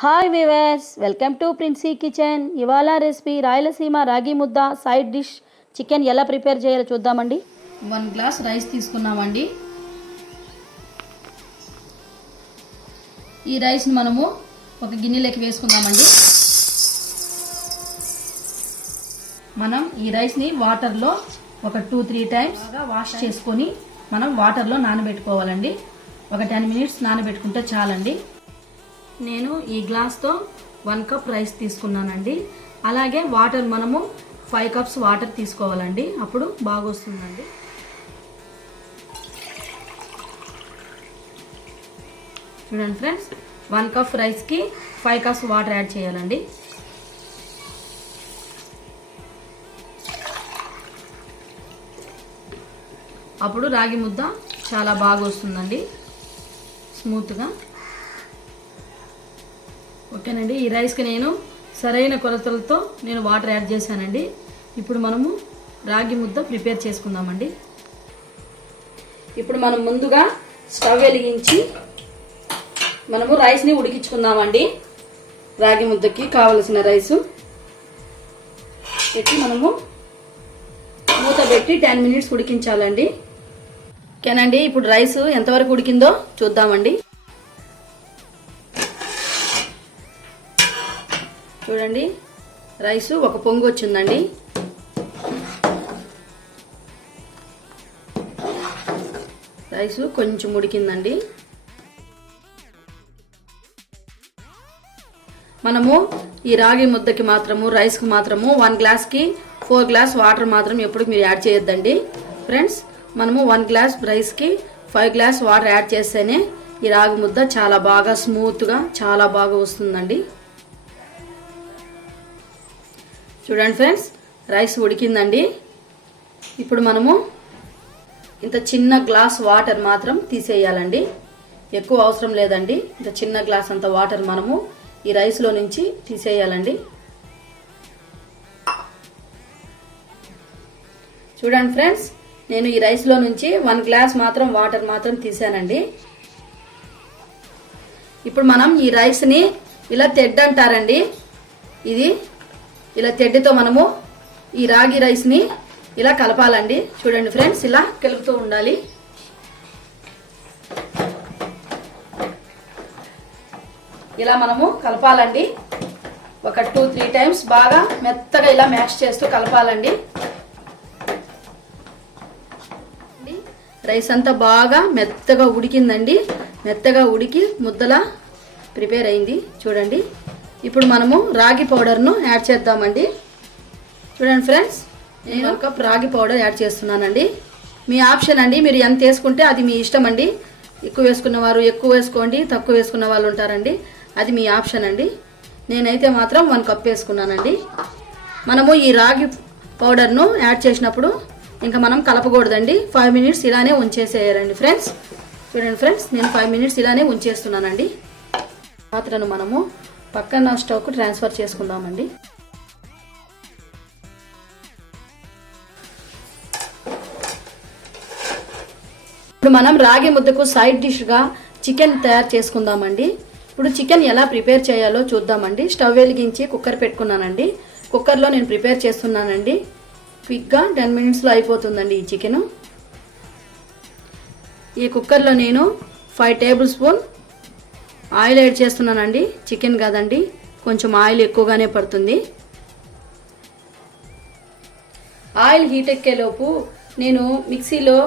Hi viewers, welcome to Princy kitchen. ఇవాళ recipe Rayalaseema ragi mudda side dish chicken ఎలా prepare చేయాలో చూద్దామండి. 1 గ్లాస్ రైస్ తీసుకున్నామండి. ఈ రైస్ని మనము ఒక గిన్నెలోకి వేసుకుందామండి. మనం ఈ రైస్ని వాటర్లో ఒక 2-3 టైమ్స్ వాష్ చేసుకొని మనం వాటర్లో నానబెట్టుకోవాలండి. ఒక 10 మినిట్స్ నానబెట్టుకుంటే చాలండి. నేను ఈ గ్లాస్తో 1 కప్ రైస్ తీసుకున్నానండి. అలాగే వాటర్ మనము 5 కప్స్ వాటర్ తీసుకోవాలండి, అప్పుడు బాగా వస్తుందండి. చూడండి ఫ్రెండ్స్, 1 కప్ రైస్కి 5 కప్స్ వాటర్ యాడ్ చేయాలండి. అప్పుడు రాగి ముద్ద చాలా బాగా వస్తుందండి, స్మూత్గా. ఓకేనండి, ఈ రైస్కి నేను సరైన కొలతలతో నేను వాటర్ యాడ్ చేశానండి. ఇప్పుడు మనము రాగి ముద్ద ప్రిపేర్ చేసుకుందామండి. ఇప్పుడు మనం ముందుగా స్టవ్ వెలిగించి మనము రైస్ని ఉడికించుకుందామండి. రాగి ముద్దకి కావలసిన రైసు పెట్టి మనము మూత పెట్టి 10 మినిట్స్ ఉడికించాలండి. ఓకేనండి, ఇప్పుడు రైస్ ఎంతవరకు ఉడికిందో చూద్దామండి. చూడండి, రైసు ఒక పొంగు వచ్చిందండి. రైసు కొంచెం ఉడికిందండి. మనము ఈ రాగి ముద్దకి మాత్రము రైస్కి మాత్రము 1 గ్లాస్కి 4 గ్లాస్ వాటర్ మాత్రం ఎప్పుడు మీరు యాడ్ చేయొద్దండి ఫ్రెండ్స్. మనము 1 గ్లాస్ రైస్కి 5 గ్లాస్ వాటర్ యాడ్ చేస్తేనే ఈ రాగి ముద్ద చాలా బాగా స్మూత్గా చాలా బాగా వస్తుందండి. చూడండి ఫ్రెండ్స్, రైస్ ఉడికిందండి. ఇప్పుడు మనము ఇంత చిన్న గ్లాస్ వాటర్ మాత్రం తీసేయాలండి, ఎక్కువ అవసరం లేదండి. ఇంత చిన్న గ్లాస్ అంత వాటర్ మనము ఈ రైస్లో నుంచి తీసేయాలండి. చూడండి ఫ్రెండ్స్, నేను ఈ రైస్లో నుంచి 1 గ్లాస్ మాత్రం వాటర్ మాత్రం తీసానండి. ఇప్పుడు మనం ఈ రైస్ని ఇలా తెడ్డు అంటారండి. ఇది ఇలా తెడ్డుతో మనము ఈ రాగి రైస్ని ఇలా కలపాలండి. చూడండి ఫ్రెండ్స్, ఇలా కలుపుతూ ఉండాలి. ఇలా మనము కలపాలండి. ఒక 2-3 టైమ్స్ బాగా మెత్తగా ఇలా మ్యాష్ చేస్తూ కలపాలండి. రైస్ అంతా బాగా మెత్తగా ఉడికిందండి. మెత్తగా ఉడికి ముద్దలా ప్రిపేర్ అయింది. చూడండి, ఇప్పుడు మనము రాగి పౌడర్ను యాడ్ చేద్దామండి. చూడండి ఫ్రెండ్స్, నేను 1 కప్ రాగి పౌడర్ యాడ్ చేస్తున్నానండి. మీ ఆప్షన్ అండి, మీరు ఎంత వేసుకుంటే అది మీ ఇష్టం అండి. ఎక్కువ వేసుకున్న వారు ఎక్కువ వేసుకోండి, తక్కువ వేసుకున్న వాళ్ళు ఉంటారండి, అది మీ ఆప్షన్ అండి. నేనైతే మాత్రం 1 కప్ వేసుకున్నానండి. మనము ఈ రాగి పౌడర్ను యాడ్ చేసినప్పుడు ఇంకా మనం కలపకూడదండి. 5 మినిట్స్ ఇలానే ఉంచేసేయాలండి ఫ్రెండ్స్. చూడండి ఫ్రెండ్స్, నేను 5 మినిట్స్ ఇలానే ఉంచేస్తున్నానండి. పాత్రను మనము పక్కన స్టవ్కు ట్రాన్స్ఫర్ చేసుకుందామండి. ఇప్పుడు మనం రాగి ముద్దకు సైడ్ డిష్గా చికెన్ తయారు చేసుకుందామండి. ఇప్పుడు చికెన్ ఎలా ప్రిపేర్ చేయాలో చూద్దామండి. స్టవ్ వెలిగించి కుక్కర్ పెట్టుకున్నానండి. కుక్కర్లో నేను ప్రిపేర్ చేస్తున్నానండి. క్విక్గా 10 మినిట్స్లో అయిపోతుందండి ఈ చికెను. ఈ కుక్కర్లో నేను 5 టేబుల్ స్పూన్ ఆయిల్ యాడ్ చేస్తున్నానండి. చికెన్ కదండి, కొంచెం ఆయిల్ ఎక్కువగానే పడుతుంది. ఆయిల్ హీట్ ఎక్కేలోపు నేను మిక్సీలో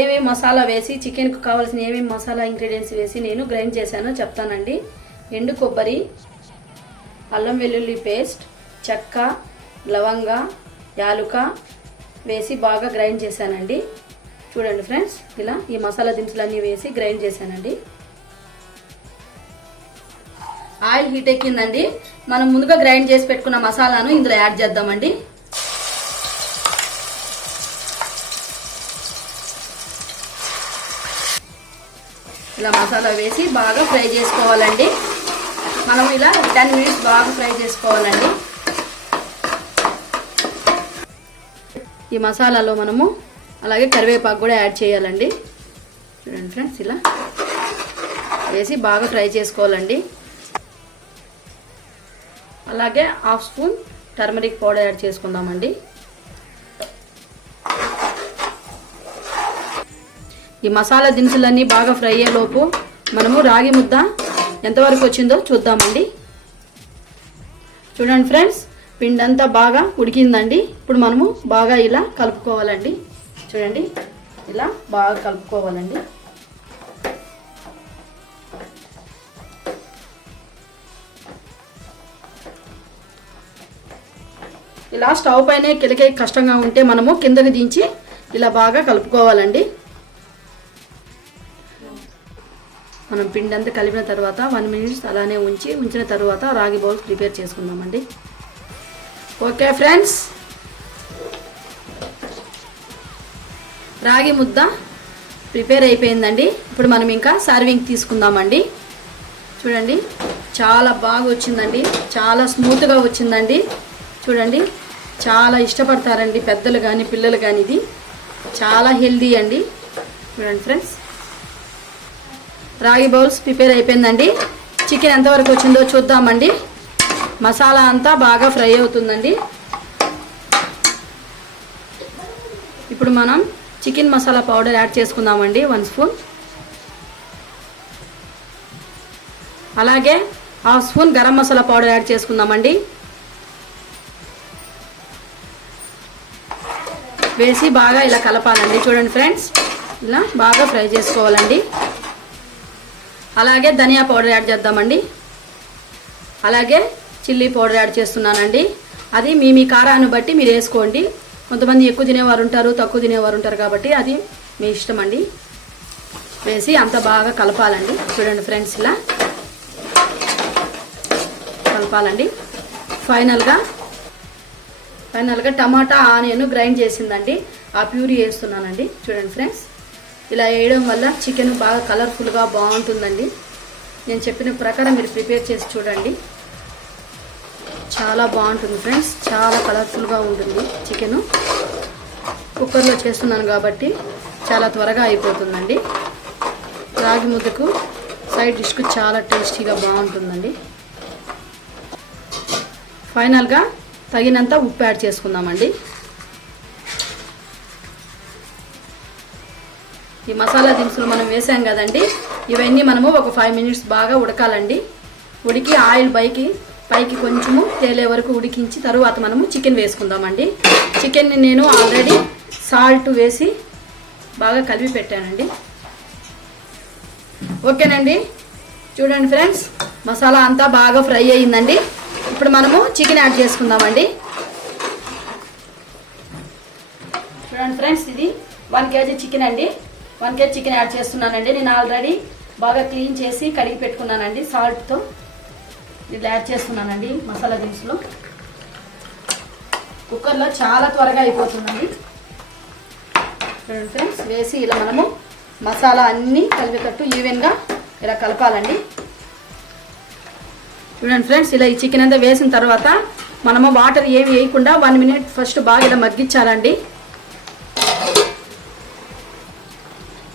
ఏమేమి మసాలా వేసి చికెన్కు కావాల్సిన ఏమేమి మసాలా ఇంగ్రీడియంట్స్ వేసి నేను గ్రైండ్ చేశానో చెప్తానండి. ఎండు కొబ్బరి, అల్లం వెల్లుల్లి పేస్ట్, చెక్క, లవంగ, యాలుక వేసి బాగా గ్రైండ్ చేశానండి. చూడండి ఫ్రెండ్స్, ఇలా ఈ మసాలా దినుసులన్నీ వేసి గ్రైండ్ చేశానండి. ఆయిల్ హీట్ ఎక్కిందండి. మనం ముందుగా గ్రైండ్ చేసి పెట్టుకున్న మసాలాను ఇందులో యాడ్ చేద్దామండి. ఇలా మసాలా వేసి బాగా ఫ్రై చేసుకోవాలండి. మనం ఇలా 10 మినిట్స్ బాగా ఫ్రై చేసుకోవాలండి. ఈ మసాలాలో మనము అలాగే కరివేపాకు కూడా యాడ్ చేయాలండి. చూడండి ఫ్రెండ్స్, ఇలా వేసి బాగా ఫ్రై చేసుకోవాలండి. అలాగే half spoon turmeric powder add చేసుకుందామండి. ఈ మసాలా దినుసులన్నీ బాగా ఫ్రై అయ్యేలోపు మనము రాగి ముద్ద ఎంతవరకు వచ్చిందో చూద్దామండి. చూడండి ఫ్రెండ్స్, పిండి అంతా బాగా ఉడికిందండి. ఇప్పుడు మనము బాగా ఇలా కలుపుకోవాలండి. చూడండి, ఇలా బాగా కలుపుకోవాలండి. ఇలా స్టవ్ పైనే కిలకే కష్టంగా ఉంటే మనము కిందకి దించి ఇలా బాగా కలుపుకోవాలండి. మనం పిండి అంతా కలిపిన తర్వాత 1 minute అలానే ఉంచిన తర్వాత రాగి బౌల్ ప్రిపేర్ చేసుకుందామండి. ఓకే ఫ్రెండ్స్, రాగి ముద్ద ప్రిపేర్ అయిపోయిందండి. ఇప్పుడు మనం ఇంకా సర్వింగ్ తీసుకుందామండి. చూడండి, చాలా బాగా వచ్చిందండి, చాలా స్మూత్గా వచ్చిందండి. చూడండి, చాలా ఇష్టపడతారండి పెద్దలు కానీ పిల్లలు కానీ. ఇది చాలా హెల్దీ అండి. చూడండి ఫ్రెండ్స్, రాగి బౌల్స్ ప్రిపేర్ అయిపోయిందండి. చికెన్ ఎంతవరకు వచ్చిందో చూద్దామండి. మసాలా అంతా బాగా ఫ్రై అవుతుందండి. ఇప్పుడు మనం చికెన్ మసాలా పౌడర్ యాడ్ చేసుకుందామండి, 1 స్పూన్. అలాగే half spoon garam masala powder add చేసుకుందామండి. వేసి బాగా ఇలా కలపాలండి. చూడండి ఫ్రెండ్స్, ఇలా బాగా ఫ్రై చేసుకోవాలండి. అలాగే ధనియా పౌడర్ యాడ్ చేద్దామండి. అలాగే చిల్లీ పౌడర్ యాడ్ చేస్తున్నానండి. అది మీ కారాన్ని బట్టి మీరు వేసుకోండి. కొంతమంది ఎక్కువ తినేవారు ఉంటారు, తక్కువ తినేవారు ఉంటారు, కాబట్టి అది మీ ఇష్టం అండి. వేసి అంత బాగా కలపాలండి. చూడండి ఫ్రెండ్స్, ఇలా కలపాలండి. ఫైనల్గా టమాటా ఆనియన్ గ్రైండ్ చేసిందండి, ఆ ప్యూరీ వేస్తున్నానండి. చూడండి ఫ్రెండ్స్, ఇలా వేయడం వల్ల చికెన్ బాగా కలర్ఫుల్గా బాగుంటుందండి. నేను చెప్పిన ప్రకారం మీరు ప్రిపేర్ చేసి చూడండి, చాలా బాగుంటుంది ఫ్రెండ్స్. చాలా కలర్ఫుల్గా ఉంటుంది చికెను. కుక్కర్లో చేస్తున్నాను కాబట్టి చాలా త్వరగా అయిపోతుందండి. రాగి ముద్దకు సైడ్ డిష్కు చాలా టేస్టీగా బాగుంటుందండి. ఫైనల్గా తగినంత ఉప్పు యాడ్ చేసుకుందామండి. ఈ మసాలా దినుసులు మనం వేసాం కదండి, ఇవన్నీ మనము ఒక 5 minutes బాగా ఉడకాలండి. ఉడికి ఆయిల్ పైకి కొంచెము తేలే వరకు ఉడికించి తరువాత మనము చికెన్ వేసుకుందామండి. చికెన్ని నేను ఆల్రెడీ సాల్ట్ వేసి బాగా కలిపి పెట్టానండి. ఓకేనండి, చూడండి ఫ్రెండ్స్, మసాలా అంతా బాగా ఫ్రై అయ్యిందండి. ఇప్పుడు మనము చికెన్ యాడ్ చేసుకుందామండి. చూడండి ఫ్రెండ్స్, ఇది 1 kg చికెన్ అండి. 1 kg చికెన్ యాడ్ చేస్తున్నానండి. నేను ఆల్రెడీ బాగా క్లీన్ చేసి కడిగి పెట్టుకున్నానండి సాల్ట్తో. ఇది యాడ్ చేస్తున్నానండి మసాలా దినుసులు. కుక్కర్లో చాలా త్వరగా అయిపోతుందండి. చూడండి ఫ్రెండ్స్, వేసి ఇలా మనము మసాలా అన్నీ కలిపేటట్టు ఈవెన్గా ఇలా కలపాలండి. చూడండి ఫ్రెండ్స్, ఇలా ఈ చికెన్ అంతా వేసిన తర్వాత మనము వాటర్ ఏమి వేయకుండా 1 minute ఫస్ట్ బాగా ఇలా మగ్గించాలండి.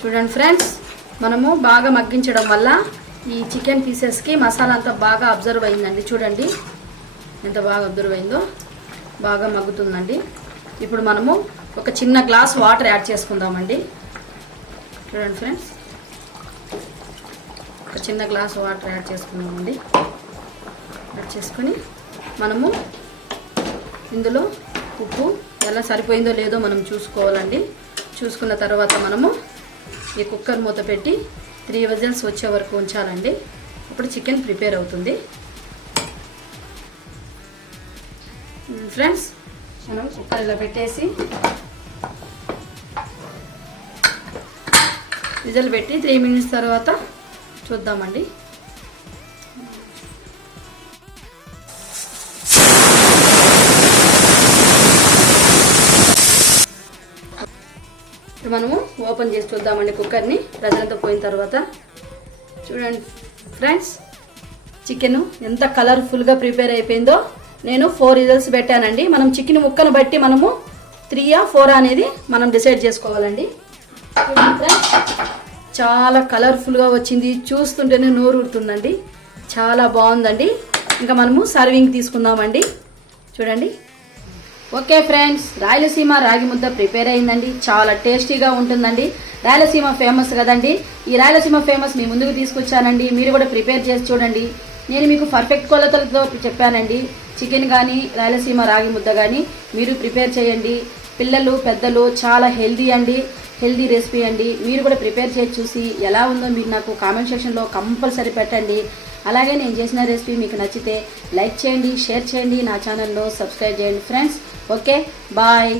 చూడండి ఫ్రెండ్స్, మనము బాగా మగ్గించడం వల్ల ఈ చికెన్ పీసెస్కి మసాలా అంతా బాగా అబ్జర్వ్ అయిందండి. చూడండి ఎంత బాగా అబ్జర్వ్ అయిందో, బాగా మగ్గుతుందండి. ఇప్పుడు మనము ఒక చిన్న గ్లాస్ వాటర్ యాడ్ చేసుకుందామండి. చూడండి ఫ్రెండ్స్, ఒక చిన్న గ్లాస్ వాటర్ యాడ్ చేసుకుందామండి. యాడ్ చేసుకొని మనము ఇందులో ఉప్పు ఎలా సరిపోయిందో లేదో మనం చూసుకోవాలండి. చూసుకున్న తర్వాత మనము ఈ కుక్కర్ మూత పెట్టి 3 whistles వచ్చే వరకు ఉంచాలండి. అప్పుడు చికెన్ ప్రిపేర్ అవుతుంది. ఫ్రెండ్స్, మనం కుక్కర్ ఇలా పెట్టేసి విజిల్ పెట్టి 3 minutes తర్వాత చూద్దామండి. మనము ఓపెన్ చేసి చూద్దామండి కుక్కర్ని ప్రజలంతా పోయిన తర్వాత. చూడండి ఫ్రెండ్స్, చికెన్ ఎంత కలర్ఫుల్గా ప్రిపేర్ అయిపోయిందో. నేను 4 whistles పెట్టానండి. మనం చికెన్ ముక్కను బట్టి మనము 3 or 4 అనేది మనం డిసైడ్ చేసుకోవాలండి. ఫ్రెండ్స్, చాలా కలర్ఫుల్గా వచ్చింది, చూస్తుంటేనే నోరు ఊరుతుందండి. చాలా బాగుందండి. ఇంకా మనము సర్వింగ్ తీసుకుందామండి. చూడండి. ఓకే ఫ్రెండ్స్, రాయలసీమ రాగి ముద్ద ప్రిపేర్ అయిందండి. చాలా టేస్టీగా ఉంటుందండి. రాయలసీమ ఫేమస్ కదండి. ఈ రాయలసీమ ఫేమస్ మీ ముందుకు తీసుకొచ్చానండి. మీరు కూడా ప్రిపేర్ చేసి చూడండి. నేను మీకు పర్ఫెక్ట్ కొలతలతో చెప్పానండి. చికెన్ కానీ రాయలసీమ రాగి ముద్ద కానీ మీరు ప్రిపేర్ చేయండి. పిల్లలు పెద్దలు చాలా హెల్దీ అండి. హెల్దీ రెసిపీ అండి. మీరు కూడా ప్రిపేర్ చేసి చూసి ఎలా ఉందో మీరు నాకు కామెంట్ సెక్షన్లో కంపల్సరీ పెట్టండి. అలాగే నేను చేసిన రెసిపీ మీకు నచ్చితే లైక్ చేయండి, షేర్ చేయండి, నా ఛానల్లో సబ్స్క్రైబ్ చేయండి ఫ్రెండ్స్. Okay, bye.